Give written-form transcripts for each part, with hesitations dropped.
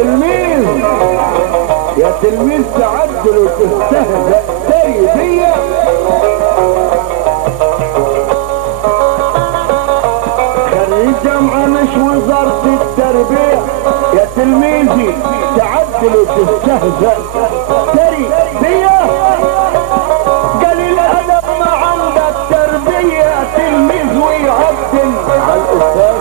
تلميذ يا تلميذ تعدل وتستهزأ تربية. خريج جامعة مش وزارة التربية يا تلميذي تعدل وتستهزأ تربية. قليل الأدب ما عندك تربية تلميذ ويعدل على الأستاذ.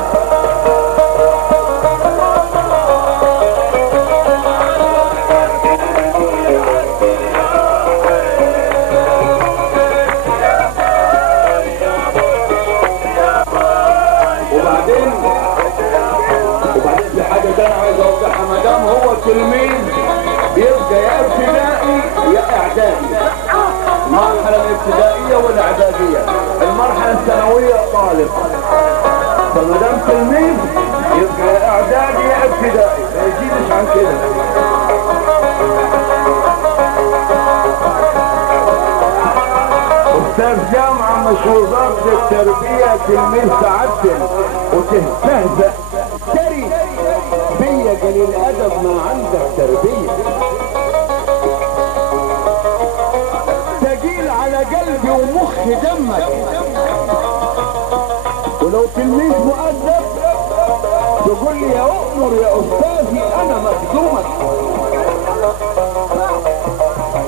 مادام هو تلميذ بيبقى يا ابتدائي يا اعدادي، المرحله الابتدائيه والاعداديه، المرحله الثانويه طالب. فمادام تلميذ يبقى يا اعدادي يا ابتدائي، ما يزيدش عن كده. استاذ جامعه مش وزاره التربيه تلميذ تعدل وتستهزأ تري بيا قليل ادب ما عندك تربيه. تقيل على قلبي ومخ دمك، ولو تلميذ مؤدب تقول لي يا أؤمر يا استاذي انا مخدومك.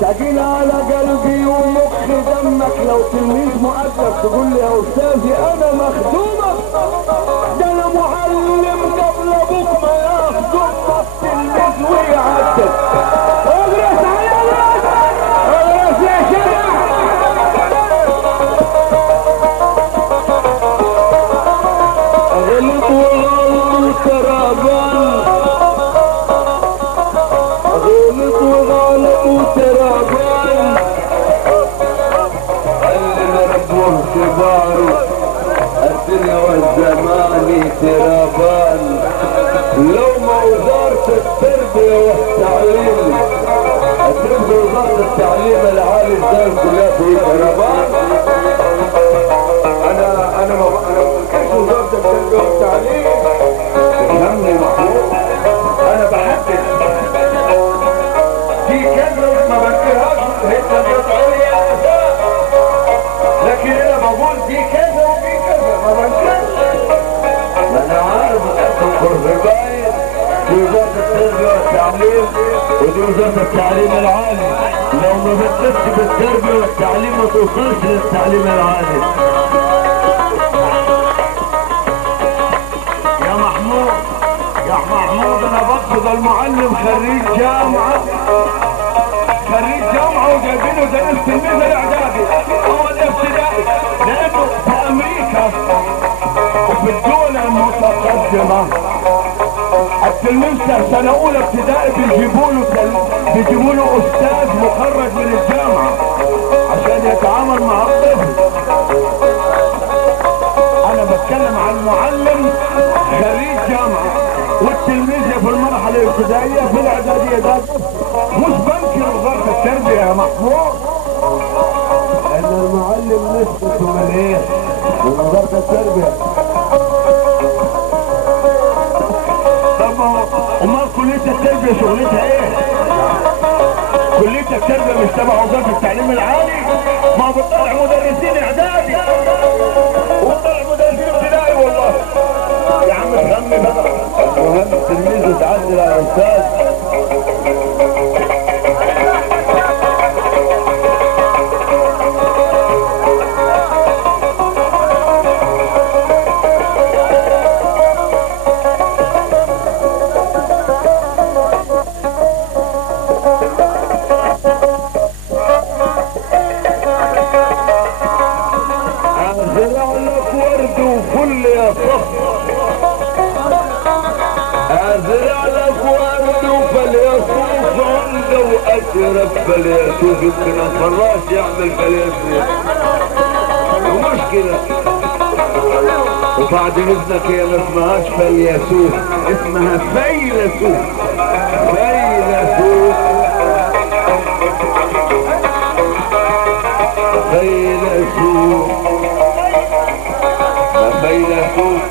تقيل على قلبي ومخ دمك، لو تلميذ مؤدب تقول لي يا استاذي انا مخدومك. ده انا معلم قبل ابوك ما ياخدك تلميذ ويعدل. اغرس على الناس، اغرس يا شباب. غلط وغلط ترابان، غلط وغلط وترابان، اللي ربوه كباره الدنيا والزمان ترابان. لو ما وزارة التربية والتعليم هتبقى وزارة التعليم العالي ازاي كلها في ترابان. انا ما بقولش وزارة التربية والتعليم تفهمني محمود، انا بحدد دي كلمة ما بنكرهاش هي تربية عليا، لكن انا بقول دي كذا ودي كذا ما بنكرهش. انا عارف الرباية دي وزارة التربية والتعليم ودي وزارة التعليم العالي. لو ما بدتش بالتربية والتعليم ما توصلش للتعليم العالي. يا محمود يا محمود انا بقصد المعلم خريج جامعة، خريج جامعة وجايبينه زي التلميذ الاعدادي او الابتدائي، لانه في امريكا وفي الدول المتقدمة التلميذ سنة اولى ابتدائي بيجيبوا له استاذ مخرج من الجامعة عشان يتعامل مع الطفل. انا بتكلم عن معلم خريج جامعة، والتلميذ في المرحلة الابتدائية في الاعدادية. ده مش بنكر وزارة التربية يا محمود، لان المعلم نسبته من ايه؟ من وزارة التربية. امال كلية التربية شغلتها ايه؟ كلية التربية مش تبع وزارة التعليم العالي؟ ما بتطلع مدرسين اعدادي وبتطلع مدرسين ابتدائي. والله يا عم افهمني بقى، المهم التلميذ يتعدل على الاستاذ. ازرع لك ورد فليصوف عنده واشرب فليشوف، يمكن الفراش يعمل فليشوف ومشكلة. وبعد اذنك هي ما اسمهاش فيلسوف، اسمها فيلسوف. فيلسوف فيلسوف فيلسوف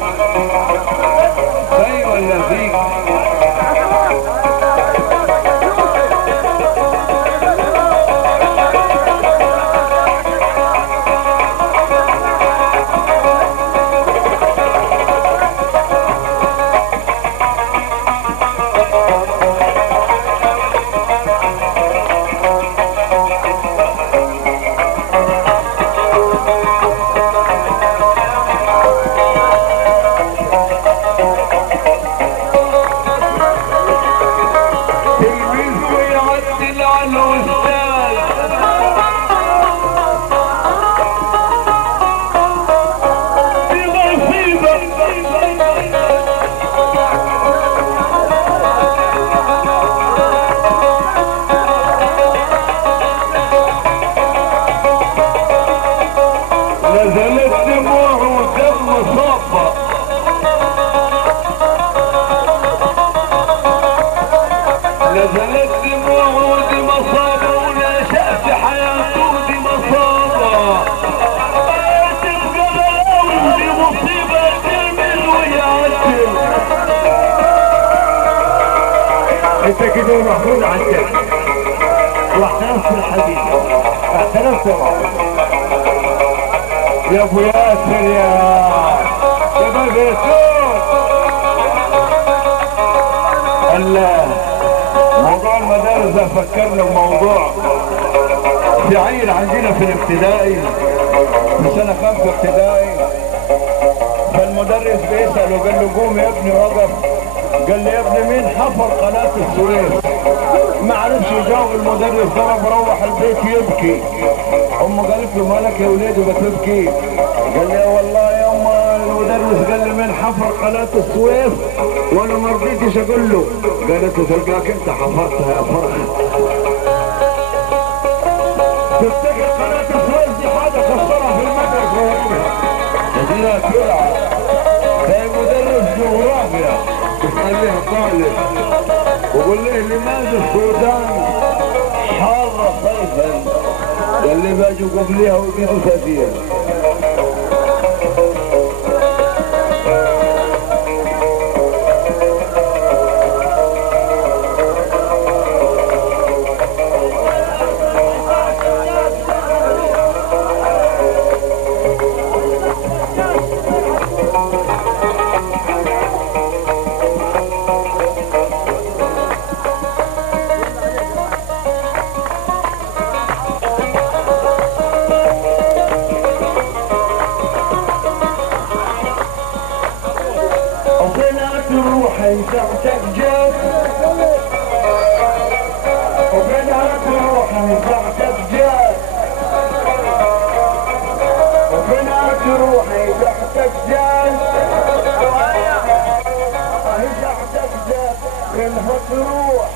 في ولا فيك؟ نزلت دموعه دي مصابة ونشأ في حياته دي مصابة. تبقى بلاوي دي مصيبة ترمل ويعدل. انت كده محمود عدل واحترفت الحديث احترفت يا ابو ياسر يا باب يسوع. الله موضوع المدارس ده فكرنا بموضوع في عيل عندنا في الابتدائي في سنة 5 ابتدائي. فالمدرس بيسأله قال له قوم يا ابني وقف. قال لي يا ابني مين حفر قناة السويس؟ ما عرفش يجاوب المدرس. ضرب روح البيت يبكي. امه قالت له مالك يا ولادي بتبكي؟ قال لي والله يا امه المدرس قال لي مين حفر قناة السويس وانا ما رضيتش اقول له. قالت له تلقاك انت حفرتها يا فرخ. تفتكر قناة السويس دي حاجة خسرها في المدرسة لا تلعب. زي مدرس جغرافيا يسألها طالب وقول له لماذا السودان حارة صيفا؟ قال لي باجوا قبليها ويجيبوا سفير. يسعتك جد وبينها تروح يسعتك جد وبينها تروح يسعتك جد يسعتك جد خلها تروح.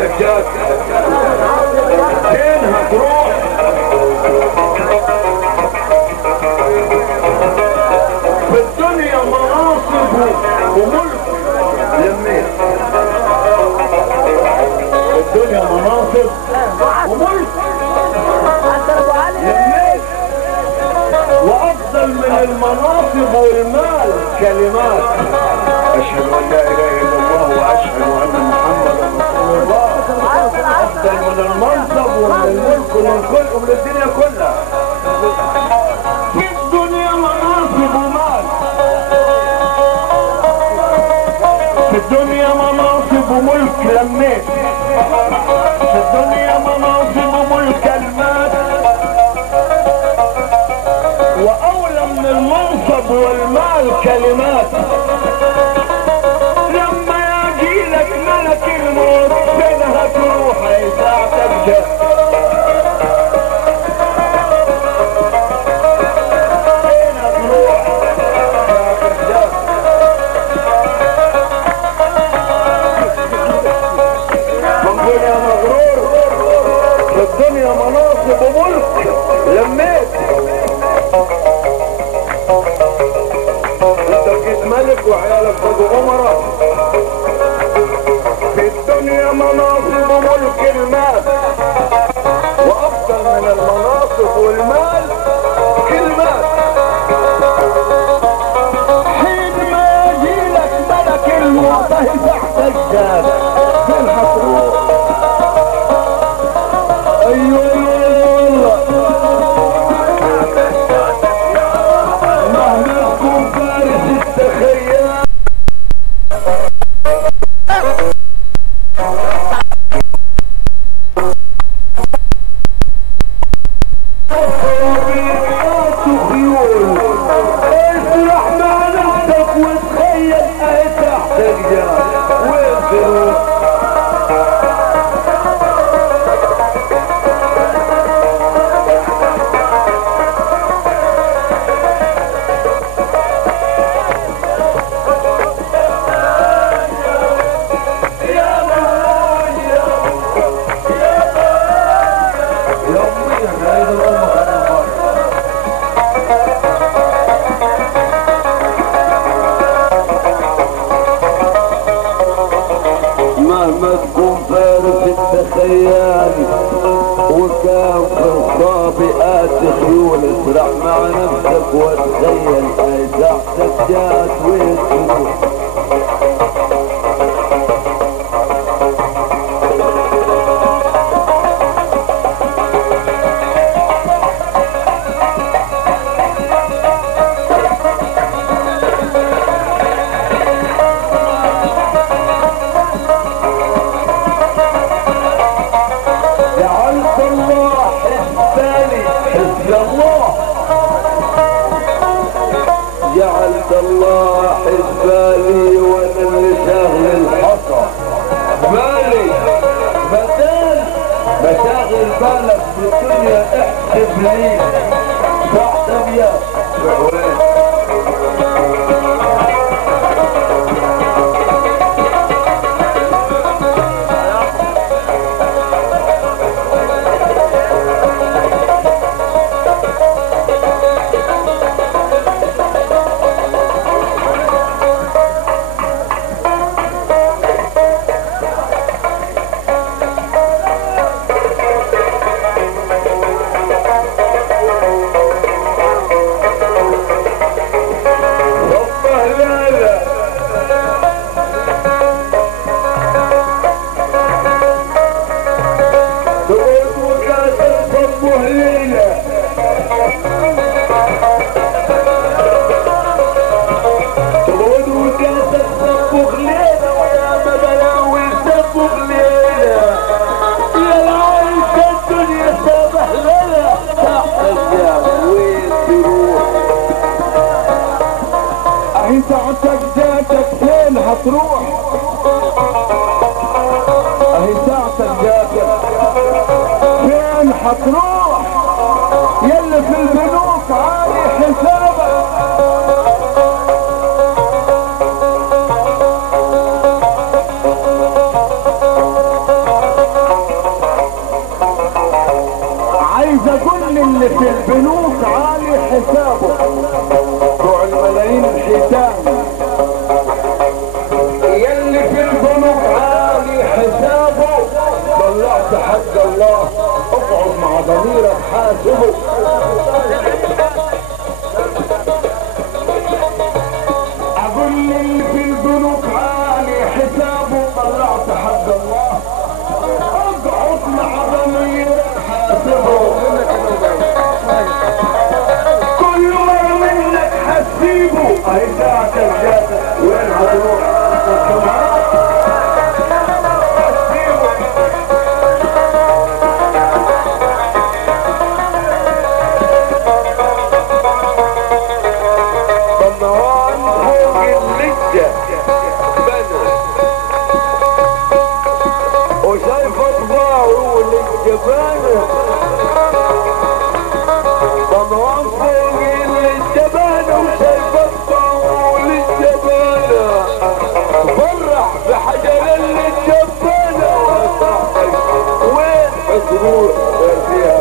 سجاد فين هتروح؟ في الدنيا مناصب وملك لميت. في الدنيا مناصب وملك لميت. وافضل من المناصب والمال كلمات اشهد ان لا اله الا الله واشهد ان محمدا رسول الله. افضل من المنصب ومن الملك ومن كل ومن الدنيا كلها. في الدنيا مناصب ومال. في الدنيا مناصب وملك لميت. في الدنيا مناصب وملك المال. واولى من المنصب والمال كلمات. لما يجيلك ملك الموت فين هتروح يساعدك جد؟ فين هتروح يساعدك جد؟ منقول يا مغرور في الدنيا مناصب وملك لميت. انت بقيت ملك وعيالك بقوا امراء. في الدنيا مناصب وملك المال. وافضل من المناصب والمال كلمات. حين ما يجيلك ملك الموت تحت الجاد فين هتروح؟ ايوه والله وكان في الصابئات خيول اسرع مع نفسك وتخيل ايدعتك جات ويسكتوا. جعلت الله حسبالي وانا اللي شاغل الحصى بالي بدل ما شاغل بالك بالدنيا احسب لي تحت ابيات. ساعتك جاتك فين هتروح؟ اهي ساعتك جاتك فين هتروح؟ يلي في البنوك عالي حسابك. عايز اقول اللي في البنوك عالي حسابه بتوع الملايين الحيتان. يلي في البنوك عالي حسابه طلعت حق الله اقعد مع ضميرك حاسبه. اقول اللي في البنوك عالي حسابه طلعت حق الله اقعد مع ضميرك حاسبه. كل مرة منك حسيبه. اهي ساعتك جاتك وين هتروح؟ وشايف اطباعه للجبانة طمعان فوق الجبانة وشايف اطباعه للجبانة فرح بحجر الجبانة وصاحبك وين حضور فيها.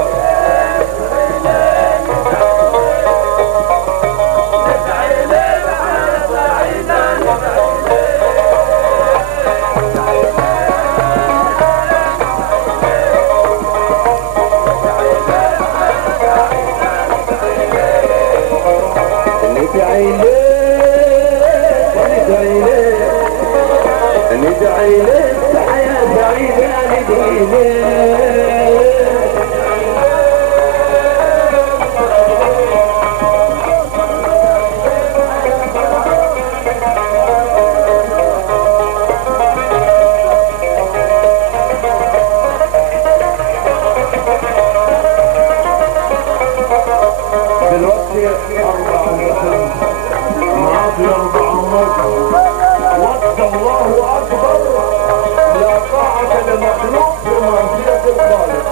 ندعي لك حياة سعيدة ندعي لك. دلوقتي 4 معاطي 4 وقت الله اكبر لا طاعة لمخلوق بمعصية الخالق.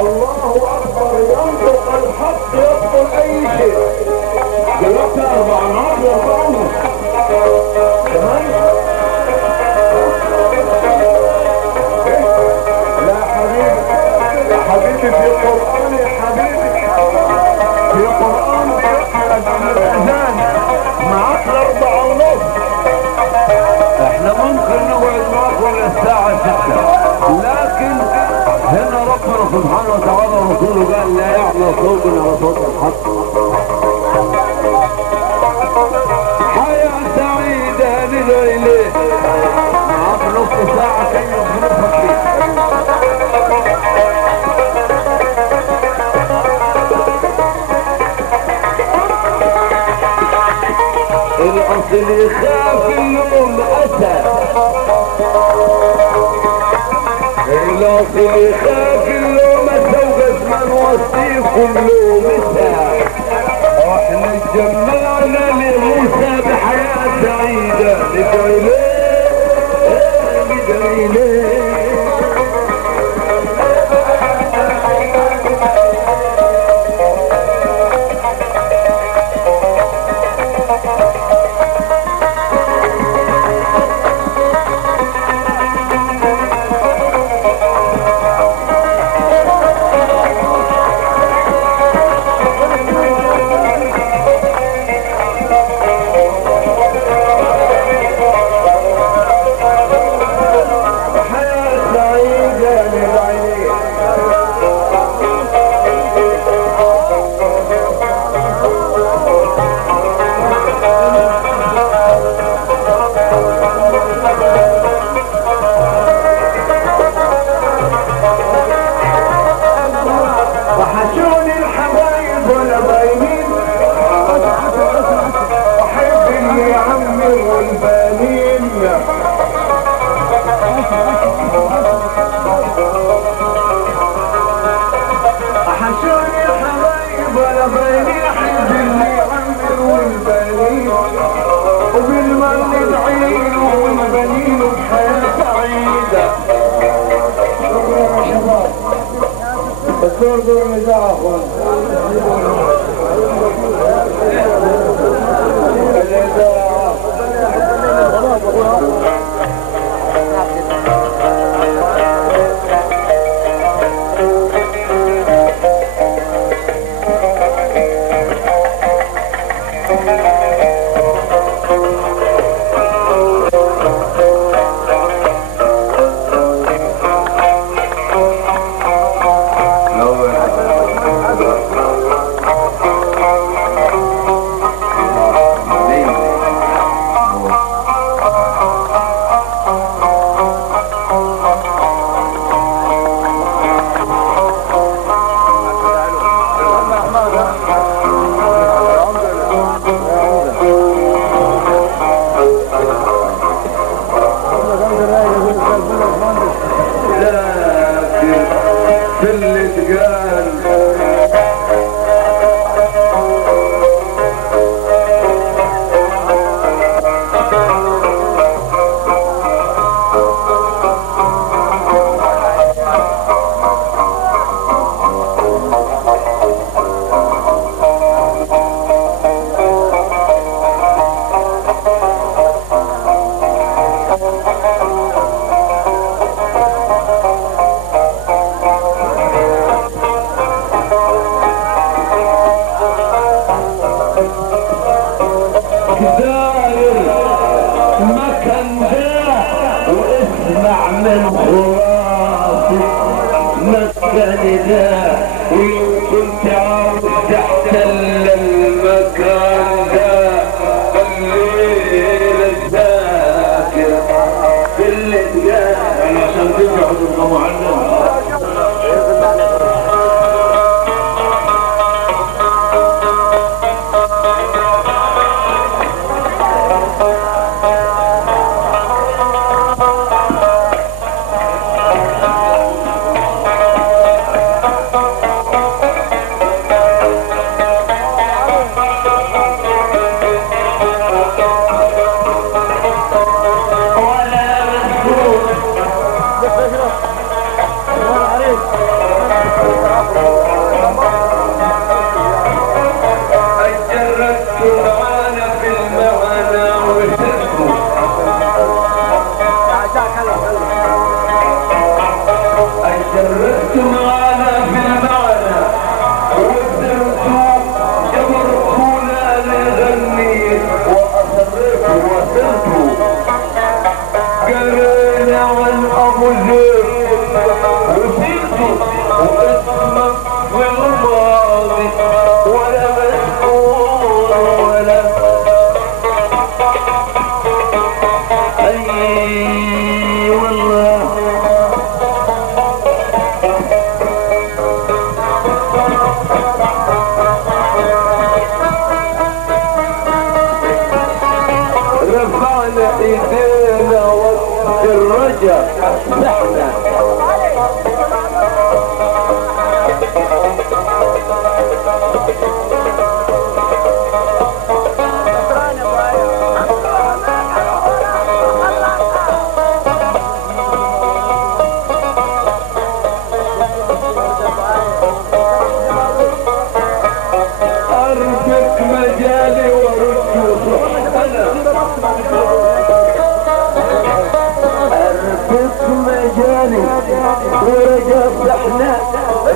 الله اكبر ينطق الحق يبطل اي شيء. دلوقتي 4 معاطي 4 تمام. لا حبيبي يا حبيبي في القرآن يا حبيبي في القرآن الأذان معاك 4:30. احنا ممكن نقعد معكم للساعة 6 لكن هنا صوت على صوت الحق. حياة سعيدة لليلة معاك نص ساعة كي يظلمك فيه. الأصل يخاف اليوم أتى، الأصل يخاف اليوم أتى وقسما وصيكم لو متى. احنا اتجمعنا لموسى بحياة سعيدة ندعي ليه ندعي ليه. الدور دور نزاع اخوان.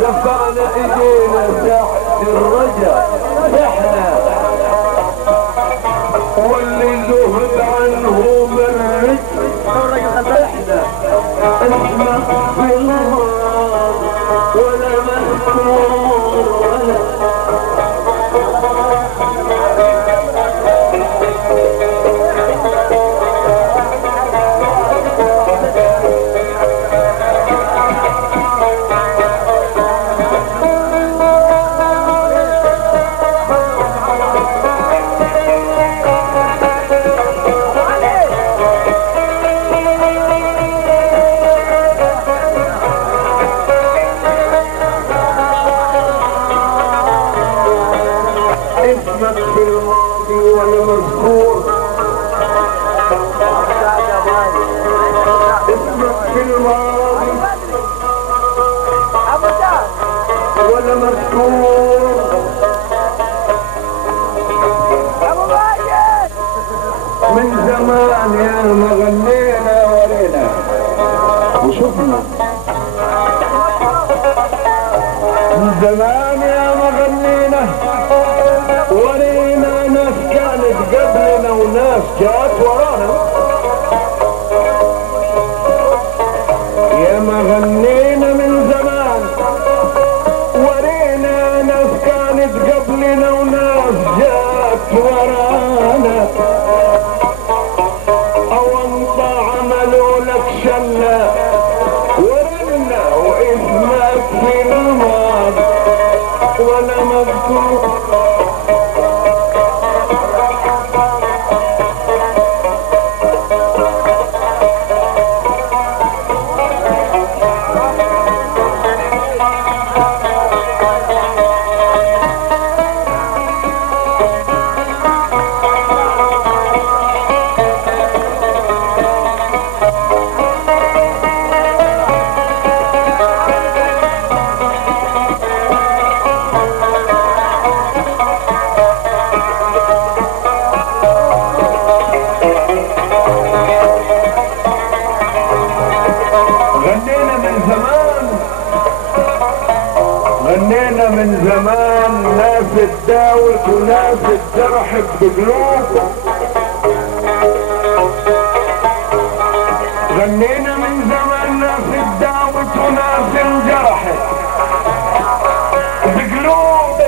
رفعنا ايدينا تحت الرجا احنا واللي زهد عنهم الرجل احنا اسمع في النهار ولا مذكور ولا اسمك في الماضي والمذكور اسمك في الماضي والمذكور من زمان يا ما غنينا ورينا وشفنا من زمان يا ما غنينا ورينا ناس كانت قبلنا وناس جات ورانا يا ما غنينا من زمان ورينا ناس كانت قبلنا وناس جات ورانا او انت عملوا لك شلة ورنا واسمك في الماضي ولا مذكور غنينا من زمان ناس تداوت وناس ترحب بقلوب غنينا من زمان ناس تداوت وناس انجرحت بقلوب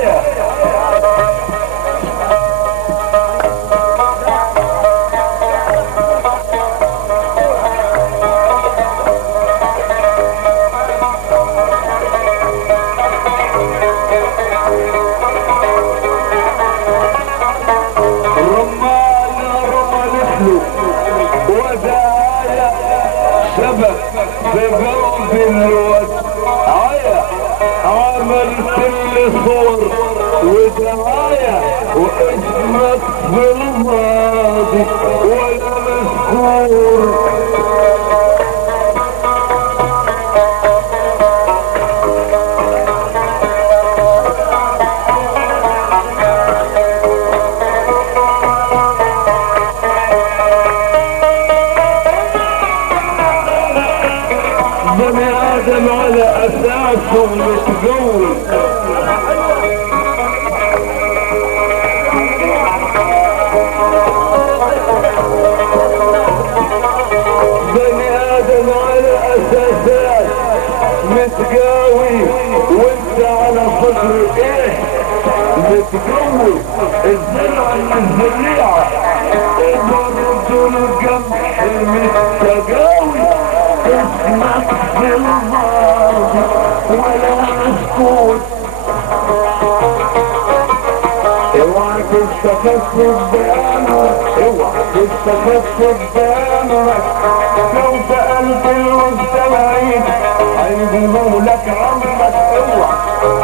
بقلب الواد عملت لي صور ودعاية واسمك في الماضي ولا مذكور بني ادم على اساسه متقوي بني ادم على اساسات متقاوي وانت على صدر ايه متقوي الزرع الزريعه برضو القمح المتقاوي اسمك في الماضي ولا مسكوت اوعى تستخف قدامك اوعى تستخف قدامك سوف قلب المستمعين هيجيبوا لك عمك اوعى